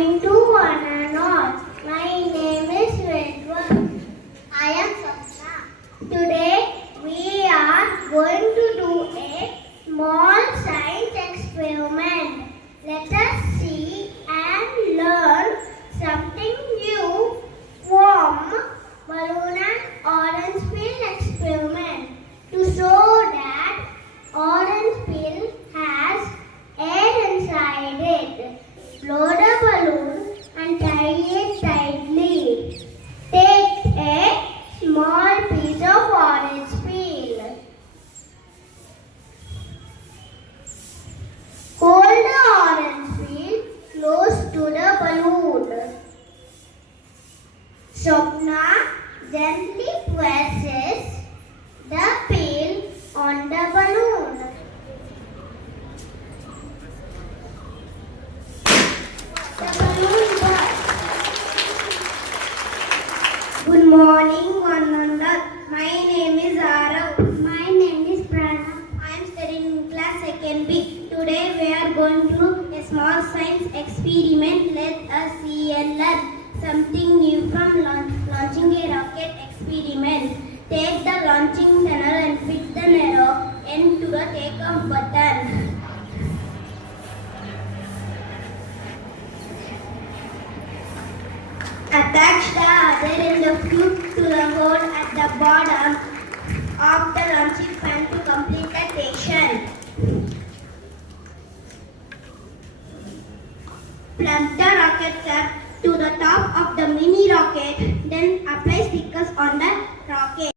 morning to one and all. My name is Redwan. I am Sapna. Today we are going to do a small science experiment. Let us see and learn something new from balloon and orange peel experiment to show that orange peel has air inside it. Blow the balloon and tie it tightly. Take a small piece of orange peel. Hold the orange peel close to the balloon. Swapna gently presses the peel on the balloon. The balloon bursts. Good morning, one and all. My name is Arav. My name is Pranav. I am studying in class 2nd B. Today we are going to do a small science experiment. Let us see and learn something new from launching a rocket experiment. Take the launching tunnel and fit the narrow end to the takeoff button. Attach the other end of tube to the hole at the bottom of the launching fan to complete the station. Plug the rocket cap to the top of the mini rocket, then apply stickers on the rocket.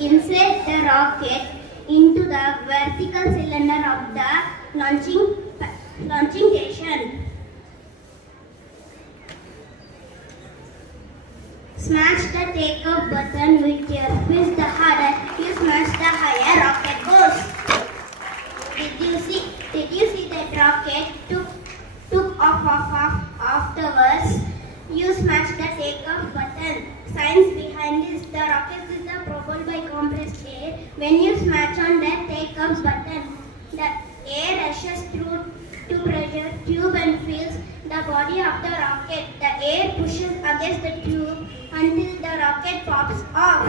Insert the rocket into the vertical cylinder of the launching station. Smash the takeoff button with your fist. The harder you smash, the higher rocket goes. Did you see that rocket took off afterwards? You smash the takeoff button. Science behind this: the rocket is propelled by compressed air. When you smash on the takeoff button, the air rushes through to pressure tube and fills the body of the rocket. The air pushes against the tube until the rocket pops off.